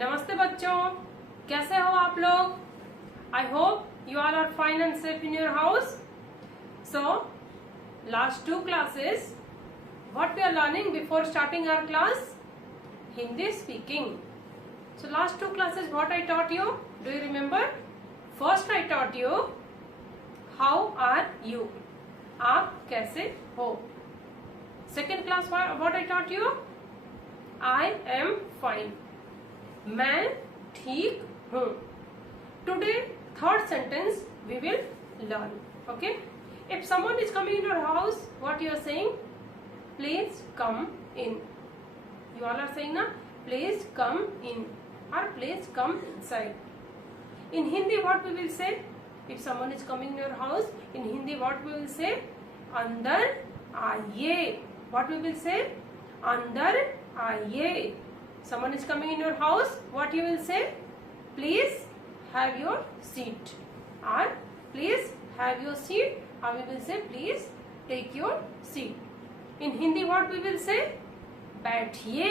नमस्ते बच्चों, कैसे हो आप लोग। I hope you all are fine and safe in your house. So, last two classes, what we are learning before starting our class? Hindi speaking. So, last two classes, what I taught you? Do you remember? First, I taught you, how are you? आप कैसे हो? Second class, what I taught you? I am fine. मैं ठीक हूँ. Today, third sentence we will learn. Okay? If someone is coming in your house, what you are saying? Please come in. You all are saying na? Please come in or please come inside. In Hindi, what we will say? If someone is coming in your house, in Hindi, what we will say? अंदर आइए. What we will say? अंदर आइए. Someone is coming in your house, what you will say? Please have your seat. Or please have your seat. Or we will say please take your seat. In Hindi, what we will say? बैठिए.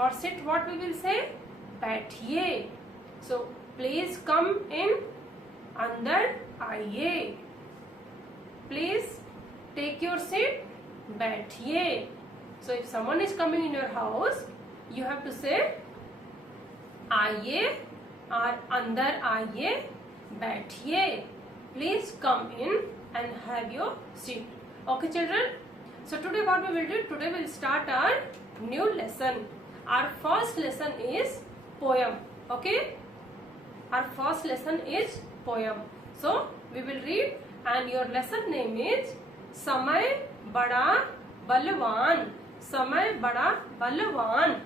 For sit, what we will say? बैठिए. So please come in. अंदर आइए. Please take your seat. बैठिए. So if someone is coming in your house, you have to say आइए और अंदर आइए, बैठिए. Please come in and have your seat. Okay, children. So today what we will do? Today we will start our new lesson. Our first lesson is poem. Okay. Our first lesson is poem. So we will read, and your lesson name is समय बड़ा बलवान. समय बड़ा बलवान.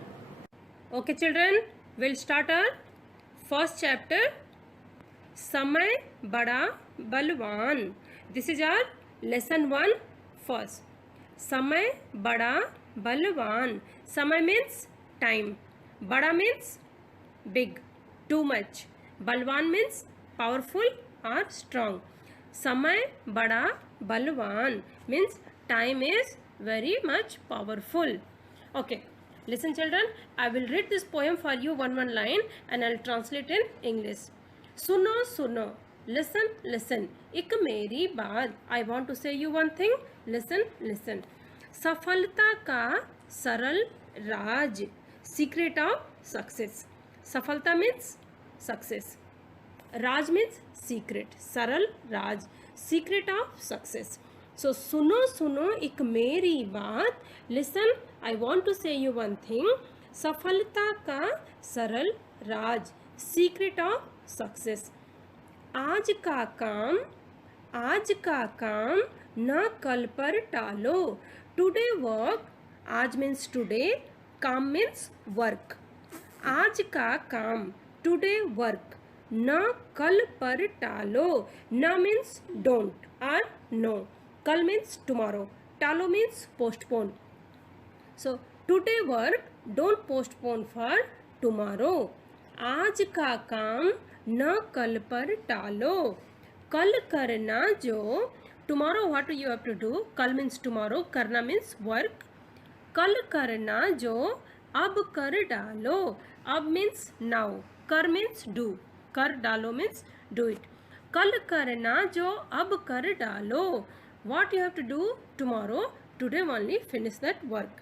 Okay, children, we'll start our first chapter. समय बड़ा बलवान. This is our lesson 1 first. समय बड़ा बलवान. समय means time. बड़ा means big, too much. बलवान means powerful or strong. समय बड़ा बलवान means time is very much powerful. Okay. Listen, children, I will read this poem for you one line and I'll translate in English. सुनो सुनो, listen listen, एक मेरी बात. I want to say you one thing. Listen listen. सफलता का सरल राज, secret of success. सफलता means success. राज means secret. सरल राज, secret of success. So सुनो सुनो एक मेरी बात. Listen, I want to say you one thing. सफलता का सरल राज, सीक्रेट ऑफ सक्सेस. आज का काम न कल पर टालो. Today work. आज मीन्स टुडे, काम मीन्स वर्क. आज का काम, टुडे वर्क, न कल पर टालो. न मीन्स डोंट और नो. कल मीन्स टुमारो. टालो means postpone. So today work, don't postpone for tomorrow. आज का काम न कल पर टालो. कल करना जो, tomorrow what you have to do? कल means tomorrow, करना means work. कल करना जो अब कर डालो. अब means now. कर means do. कर डालो means do it. कल करना जो अब कर डालो. What you have to do tomorrow? Today only finish that work.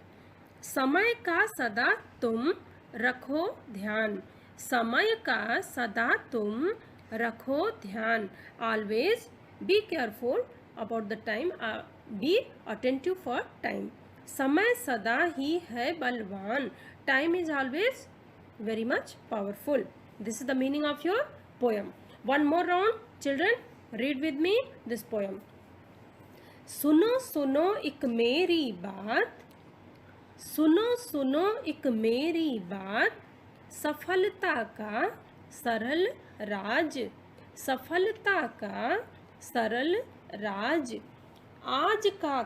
समय का सदा तुम रखो ध्यान. समय का सदा तुम रखो ध्यान. Always be careful about the time. Be attentive for time. समय सदा ही है बलवान. Time is always very much powerful. This is the meaning of your poem. One more round, children, read with me this poem. सुनो सुनो एक मेरी बात. सुनो सुनो एक मेरी बात. सफलता का सरल राज. सफलता का सरल राज. आज का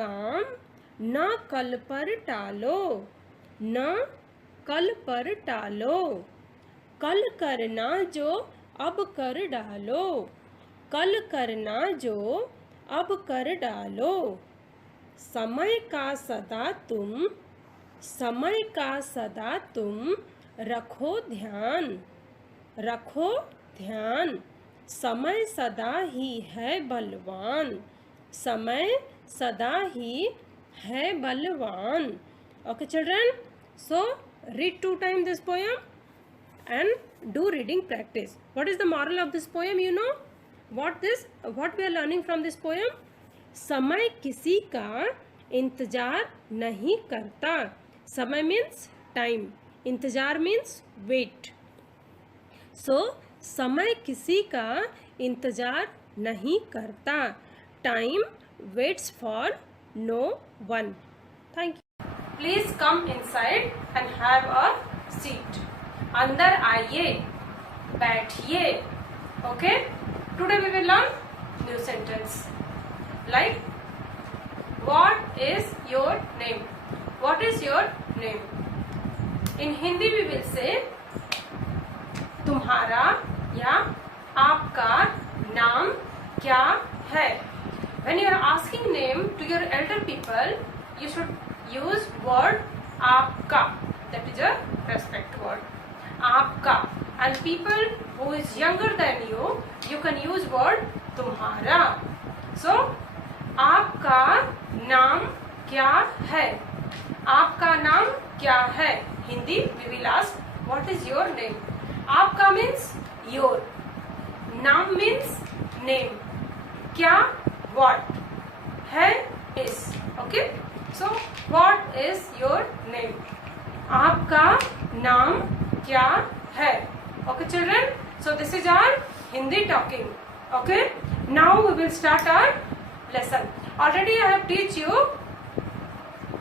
काम न कल पर टालो. न कल पर टालो. कल करना जो अब कर डालो. कल करना जो अब कर डालो. समय का सदा तुम समय का सदा तुम रखो ध्यान, रखो ध्यान। समय सदा ही है बलवान, समय सदा ही है बलवान। Okay children, so read 2 times this poem and do reading practice. What is the moral of this poem? You know what we are learning from this poem? समय किसी का इंतजार नहीं करता। समय means time, इंतजार means wait. So समय किसी का इंतजार नहीं करता। Time waits for no one. Thank you. Please come inside and have a seat. अंदर आइए, बैठिए. Okay? Today we will learn new sentence. Like, what is your name? What is your name? In Hindi we will say तुम्हारा या आपका नाम क्या है. When you are asking name to your elder people, you should use word आपका. That is a respect word. आपका. And people who is younger than you, you can use word तुम्हारा. So आपका नाम क्या है? आपका नाम क्या है? Hindi we will ask what is your name? आपका means your, नाम means name, क्या what, है is. Okay, so what is your name? आपका नाम क्या है? Okay children, so this is our Hindi talking. Okay, now we will start our lesson. Already I have teach you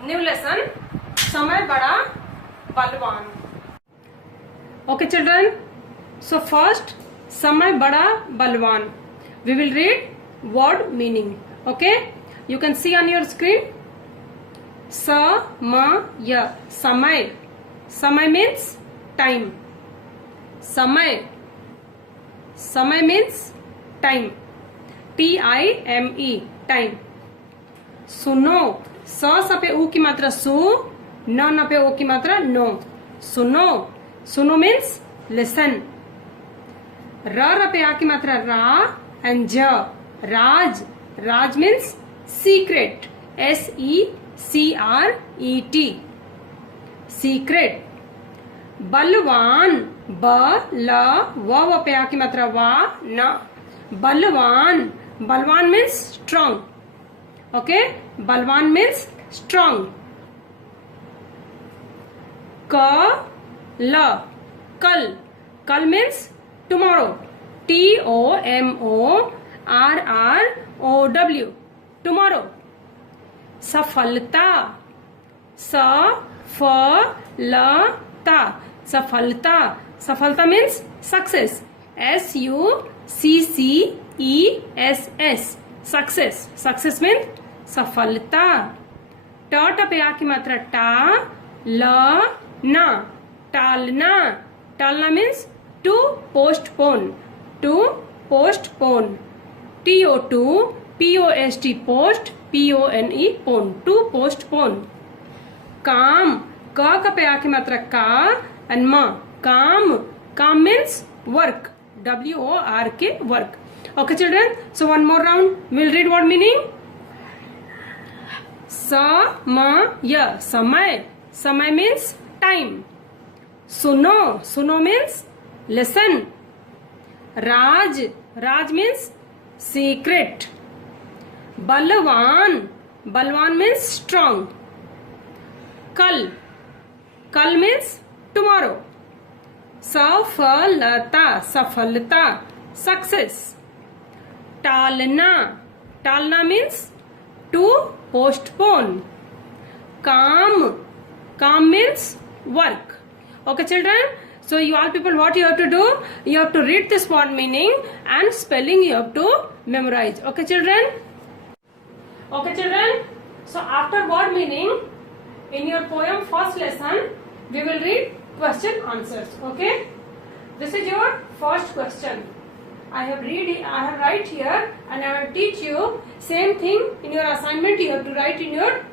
new lesson, समय बड़ा बलवान. Okay children, so first समय बड़ा बलवान. We will read word meaning. Okay, you can see on your screen. समय, समय, समय means time. समय, समय means time. time, time. सुनो, स पे उ की मात्रा सु, न पे ओ की मात्रा नो. सुनो, सुनो means listen. र पे आ की मात्रा रा and ज, राज, राज means secret. secret, secret. बलवान, ब ल व पे आ की मात्रा वा न, बलवान, बलवान means strong. Okay, बलवान means strong. क ल, कल, कल means tomorrow. tomorrow, tomorrow. सफलता, सफलता, सफलता, सफलता means success. success, success, success means सफलता. ट पे आ की मात्रा टा, ल ना, टालना, टालना means to postpone, to postpone. to post, post, pone, pone, to postpone. काम, क पे आ की मात्रा का and म, काम, काम means work, work, work. Okay children, so one more round, we'll read word meaning. समय, समय, समय means time. सुनो, सुनो means listen. राज, राज means secret. बलवान, बलवान means strong. कल, कल means tomorrow. सफलता, सफलता, success. टालना, टालना means to postpone. काम, काम means work. Okay children, so you all people, what you have to do, you have to read this word meaning and spelling you have to memorize. Okay children, okay children, so after word meaning in your poem first lesson we will read question answers. Okay, this is your first question. I have write here and I will teach you same thing in your assignment. You have to write in your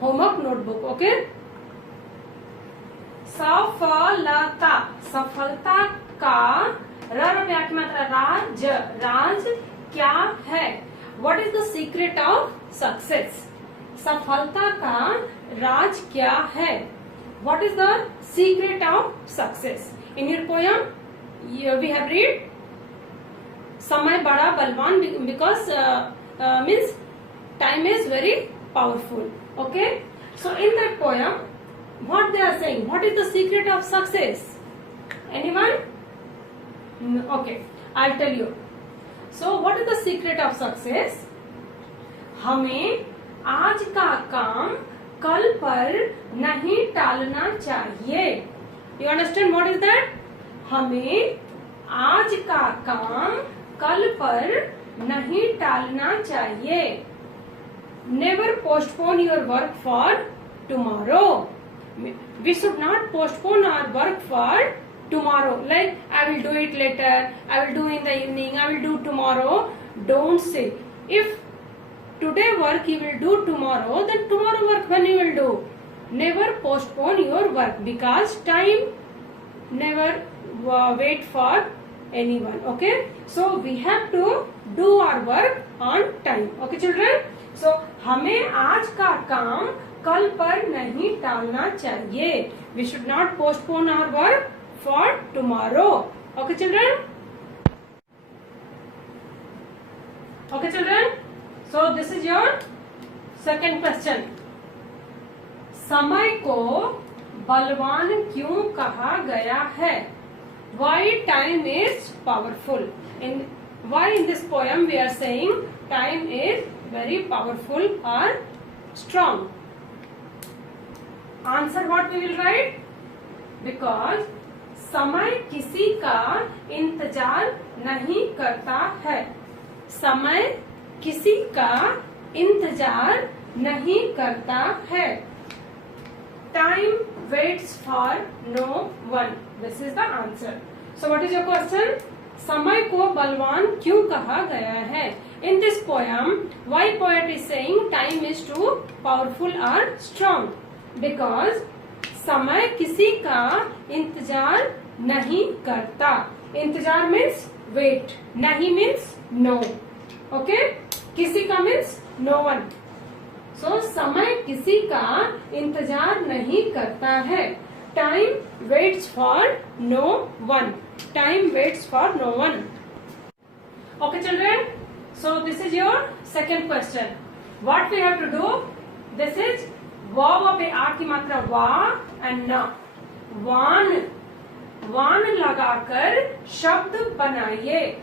homework notebook. Okay, सफलता, सफलता का व्या की मात्रा राज, राज क्या है? What is the secret of success? सफलता का राज क्या है? What is the secret of success? In your poem we have read समय बड़ा बलवान because means time is very powerful. Okay, so in that poem what they are saying, what is the secret of success? Anyone? No. Okay, I'll tell you. So what is the secret of success? हमें आज का काम कल पर नहीं टालना चाहिए. You understand what is that? हमें आज का काम कल पर नहीं टालना चाहिए. Never postpone your work for tomorrow. We should not postpone our work for tomorrow. Like, I will do it later, I will do in the evening, I will do tomorrow. Don't say. If today work you will do tomorrow, then tomorrow work when you will do. Never postpone your work because time never wait for anyone. Okay, so we have to do our work on time. Okay children, so हमें आज का काम कल पर नहीं टालना चाहिए. We should not postpone our work for tomorrow. Okay children? Okay children? So this is your second question. समय को बलवान क्यों कहा गया है? Why time is powerful? Why in this poem we are saying time is very powerful or strong? Answer what we will write? Because समय किसी का इंतजार नहीं करता है. समय किसी का इंतजार नहीं करता है. Time waits for no one. This is the answer. So what is your question? समय को बलवान क्यों कहा गया है? In this poem, why poet is saying time is too powerful or strong? Because समय किसी का इंतजार नहीं करता. इंतजार means wait. नहीं means no. Okay? किसी का means no one. So समय किसी का इंतजार नहीं करता है. Time waits for no one. Time waits for no one. Okay children, so this is your second question. What we have to do? This is वाव पे आ की मात्रा वा एंड न. वान, वान लगाकर शब्द बनाइए.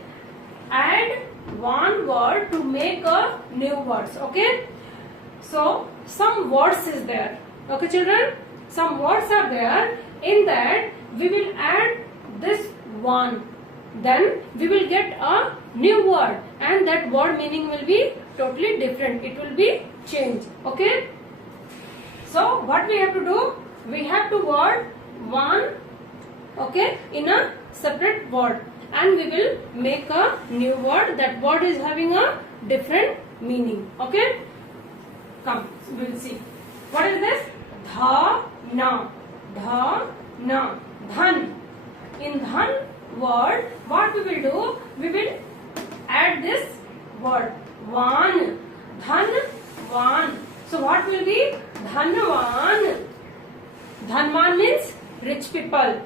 Add one word to make a new words. Okay, so some words is there. Okay children, some words are there. In that we will add this one, then we will get a new word and that word meaning will be totally different. It will be changed. Okay, so what we have to do? We have to word one, okay, in a separate word, and we will make a new word. That word is having a different meaning. Okay, come, we will see. What is this? Dha na, dha na, dhan. In dhan word, what we will do? We will add this word van. Dhan van. So what will be? Dhanvan. Dhanvan means rich people.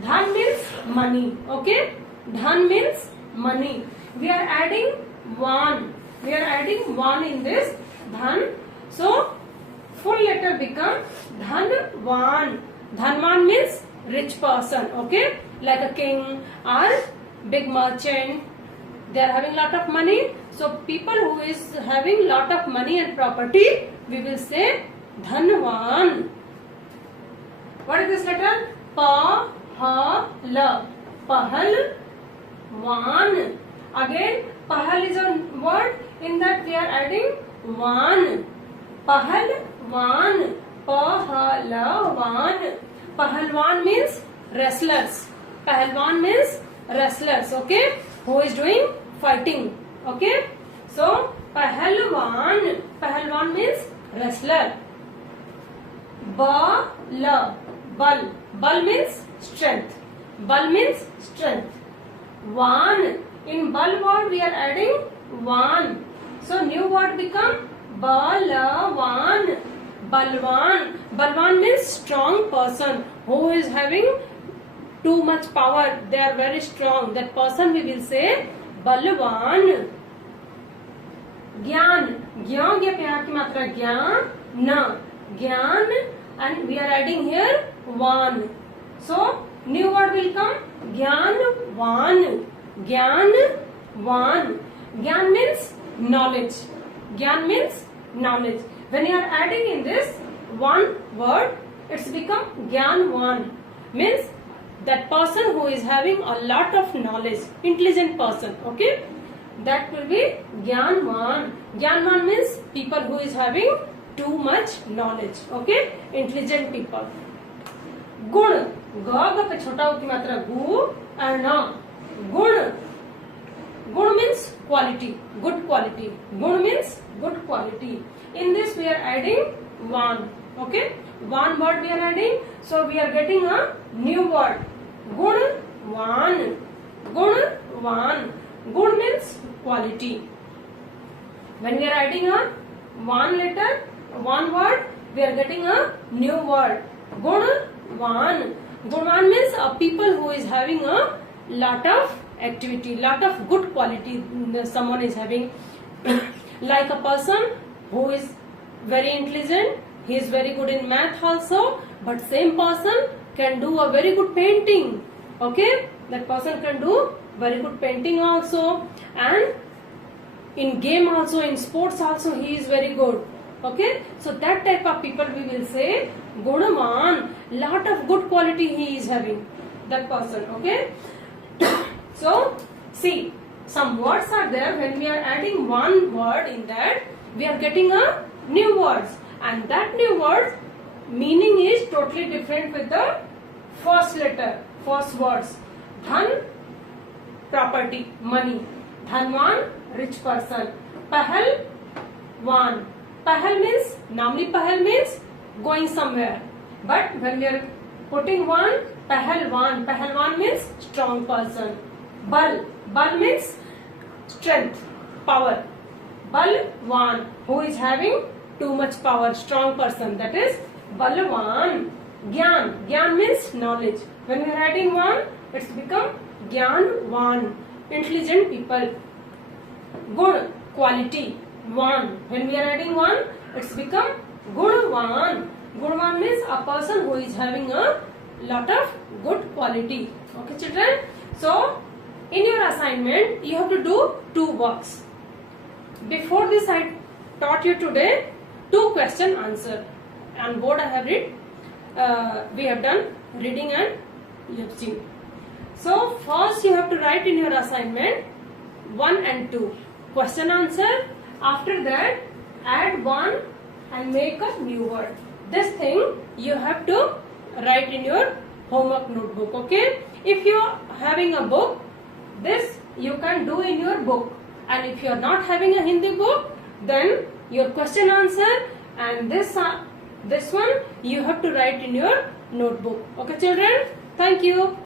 Dhan means money. Okay, dhan means money. We are adding one. We are adding one in this dhan. So full letter become dhanvan. Dhanvan means rich person. Okay, like a king or big merchant. They are having lot of money. So people who is having lot of money and property, we will say dhanvan. What is this letter? Pa, ha, la. Pahal, wan. Again, pahal is a word. In that we are adding wan. Pahal, wan. Pahlawan. Pahalwan means wrestlers. Pahalwan means wrestlers. Okay, who is doing fighting. Okay, so Pahalwan means wrestler. Bala, bal. Bal means strength. Bal means strength. Van. In bal word we are adding van. So new word become balavan. Balwan. Balwan means strong person who is having too much power. They are very strong. That person we will say balwan. ज्ञान. ज्ञान ये प्यार की मात्रा ज्ञान न ज्ञान and we are adding here wan. So new word will come ज्ञानवान. ज्ञानवान. ज्ञान means knowledge. ज्ञान means knowledge. When you are adding in this one word, it's become ज्ञानवान. Means that person who is having a lot of knowledge, intelligent person. Okay. That will be Gyanwan. Gyanwan means people who is having too much knowledge. Okay, intelligent people. Gun. Ga पे छोटा की मात्रा गु and na. Gun. Gun means quality, good quality. Gun means good quality. In this we are adding one. Okay, one word we are adding. So we are getting a new word. Gunwan. Gunwan. Good means quality. When we are adding a one letter, one word, we are getting a new word. Gunwan. Gunwan means a people who is having a lot of activity, lot of good quality. Someone is having like a person who is very intelligent. He is very good in math also. But same person can do a very good painting. Okay, that person can do very good painting also, and in game also, in sports also he is very good. Okay, so that type of people we will say Gunavan. Lot of good quality he is having, that person. Okay. So see, some words are there. When we are adding one word in that, we are getting a new words, and that new word meaning is totally different with the first letter, first words. Dhan, property, money. Dhanwan, rich person. Pahalwan. Pahal means, normally pahal means going somewhere. But when we are putting one, pahalwan. Pahalwan means strong person. Bal. Bal means strength, power. Balwan, who is having too much power, strong person. That is Balwan. Gyan. Gyan means knowledge. When we are adding one, it's become Gyanwan. Intelligent people. Good, quality. One. When we are adding one, it's become Gudwan. Gudwan means a person who is having a lot of good quality. Okay, children. So, in your assignment, you have to do two works. Before this, I taught you today two question answer. On board I have read. We have done reading and you have seen. So first you have to write in your assignment 1 and 2 question answer. After that add one and make a new word. This thing you have to write in your homework notebook. Okay. If you are having a book, this you can do in your book. And if you are not having a Hindi book, then your question answer and this one you have to write in your notebook. Okay children, thank you.